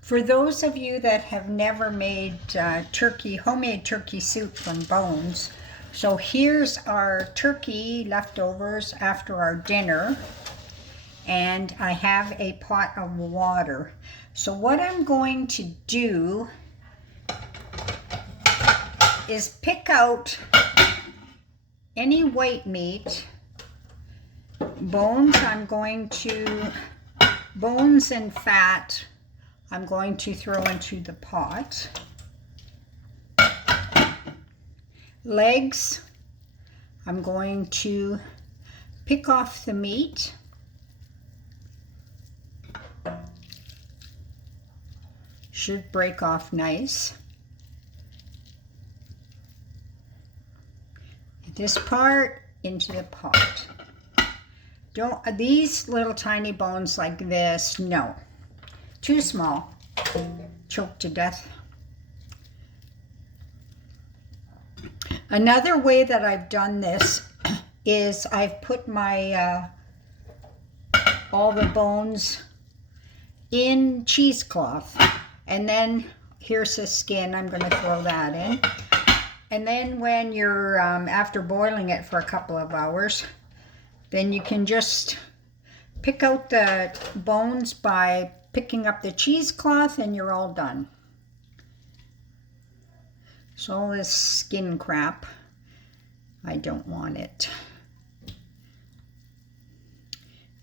For those of you that have never made homemade turkey soup from bones, so here's our turkey leftovers after our dinner, and I have a pot of water. So what I'm going to do is pick out any white meat. Bones and fat I'm going to throw into the pot. Legs, I'm going to pick off the meat. Should break off nice. This part into the pot. These little tiny bones like this, no. Too small. Choke to death. Another way that I've done this is I've put my all the bones in cheesecloth, and then here's the skin. I'm going to throw that in, and then when you're after boiling it for a couple of hours, then you can just pick out the bones by picking up the cheesecloth, and you're all done. So all this skin crap, I don't want it.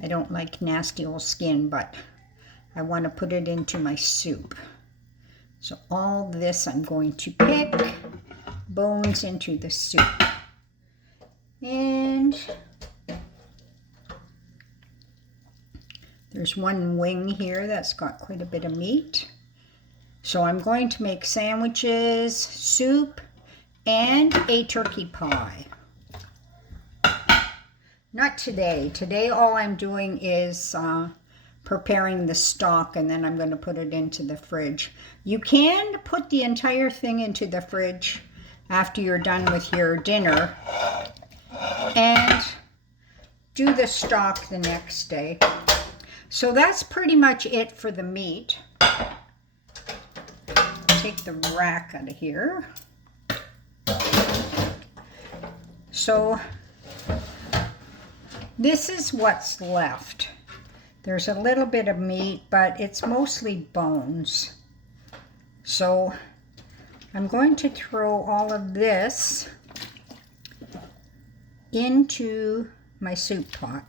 I don't like nasty old skin, but I want to put it into my soup. So all this I'm going to pick bones into the soup. And there's one wing here that's got quite a bit of meat. So I'm going to make sandwiches, soup, and a turkey pie. Not today. Today all I'm doing is preparing the stock, and then I'm going to put it into the fridge. You can put the entire thing into the fridge after you're done with your dinner and do the stock the next day. So that's pretty much it for the meat. Take the rack out of here. So this is what's left. There's a little bit of meat, but it's mostly bones. So I'm going to throw all of this into my soup pot.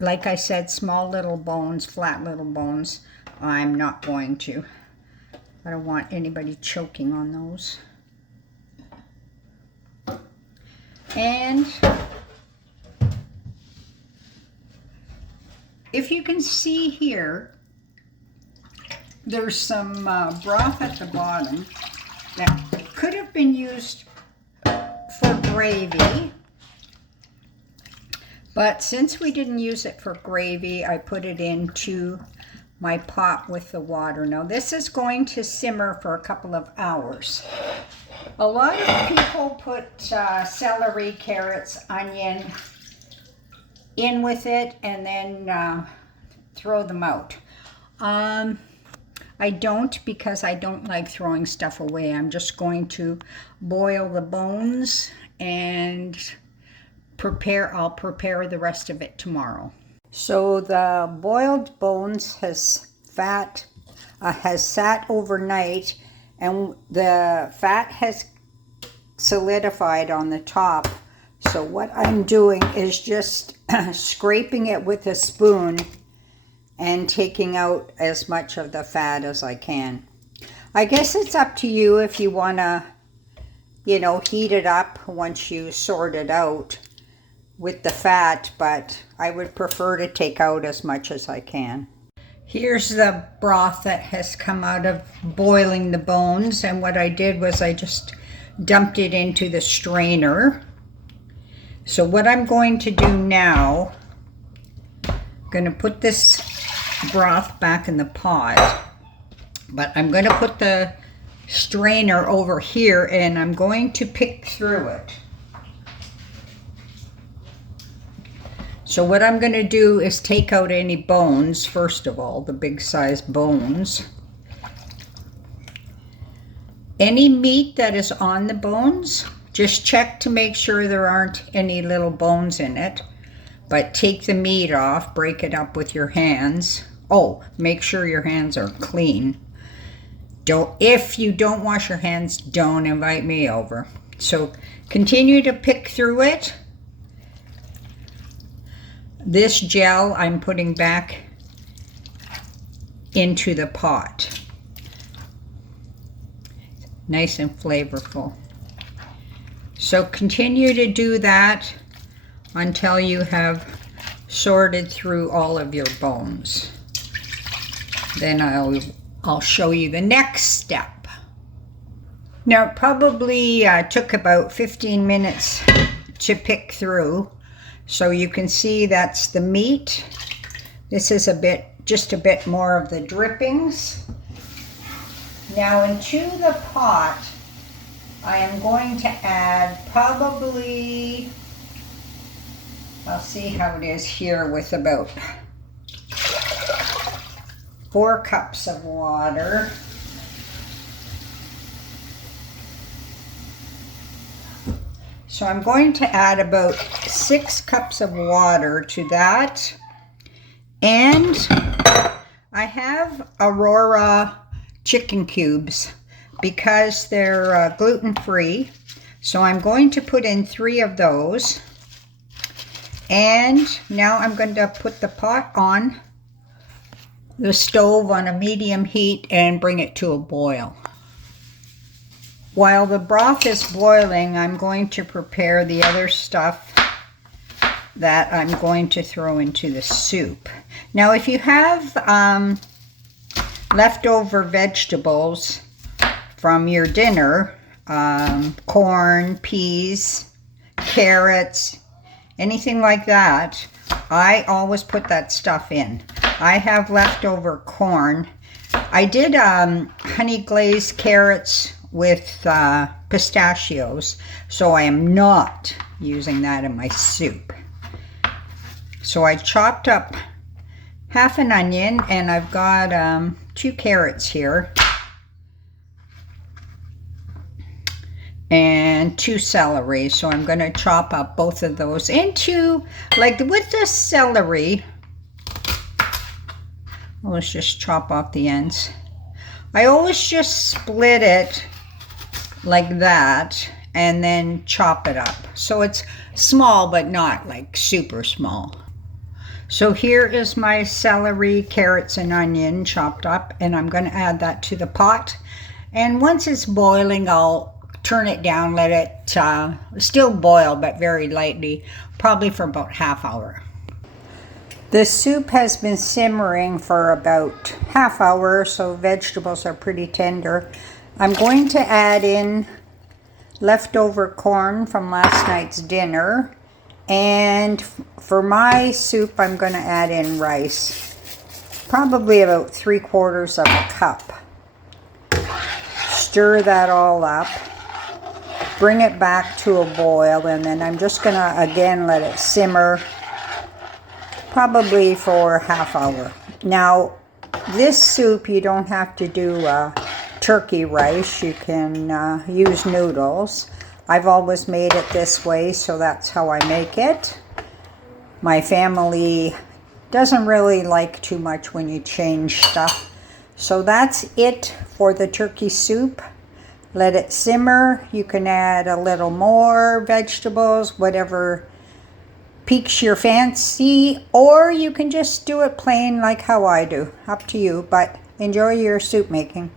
Like I said, small little bones, flat little bones, I'm not going to. I don't want anybody choking on those. And if you can see here, there's some broth at the bottom that could have been used for gravy. But since we didn't use it for gravy, I put it into my pot with the water. Now this is going to simmer for a couple of hours. A lot of people put celery, carrots, onion in with it and then throw them out. I don't, because I don't like throwing stuff away. I'm just going to boil the bones and I'll prepare the rest of it tomorrow. So the boiled bones has sat overnight, and the fat has solidified on the top. So what I'm doing is just scraping it with a spoon and taking out as much of the fat as I can. I guess it's up to you if you want to, heat it up once you sort it out with the fat, but I would prefer to take out as much as I can. Here's the broth that has come out of boiling the bones, and what I did was I just dumped it into the strainer. So what I'm going to do now, I'm going to put this broth back in the pot, but I'm going to put the strainer over here and I'm going to pick through it. So So what I'm going to do is take out any bones, first of all, the big size bones. Any meat that is on the bones, just check to make sure there aren't any little bones in it. But take the meat off, break it up with your hands. Oh, make sure your hands are clean. If you don't wash your hands, don't invite me over. So continue to pick through it. This gel I'm putting back into the pot. Nice and flavorful. So continue to do that until you have sorted through all of your bones. Then I'll show you the next step. Now it probably took about 15 minutes to pick through. So you can see that's the meat. This is just a bit more of the drippings. Now into the pot, I am going to add probably, I'll see how it is here, with about 4 cups of water. So I'm going to add about 6 cups of water to that. And I have Aurora chicken cubes because they're gluten-free. So I'm going to put in 3 of those. And now I'm going to put the pot on the stove on a medium heat and bring it to a boil. While the broth is boiling, I'm going to prepare the other stuff that I'm going to throw into the soup. Now, if you have leftover vegetables from your dinner, corn, peas, carrots, anything like that, I always put that stuff in. I have leftover corn. I did honey glazed carrots with pistachios, so I am not using that in my soup. So I chopped up half an onion, and I've got 2 carrots here and 2 celery. So I'm going to chop up both of those into, like with the celery, let's just chop off the ends. I always just split it like that and then chop it up. So it's small, but not like super small. So here is my celery, carrots, and onion chopped up, and I'm going to add that to the pot. And once it's boiling, I'll turn it down, let it still boil, but very lightly, probably for about half hour. The soup has been simmering for about half hour, so vegetables are pretty tender. I'm going to add in leftover corn from last night's dinner, and for my soup I'm going to add in rice, probably about 3/4 of a cup. Stir that all up, bring it back to a boil, and then I'm just going to again let it simmer probably for half hour. Now this soup, you don't have to do turkey rice, you can use noodles. I've always made it this way, so that's how I make it. My family doesn't really like too much when you change stuff. So that's it for the turkey soup. Let it simmer. You can add a little more vegetables, whatever piques your fancy, or you can just do it plain like how I do. Up to you, but enjoy your soup making.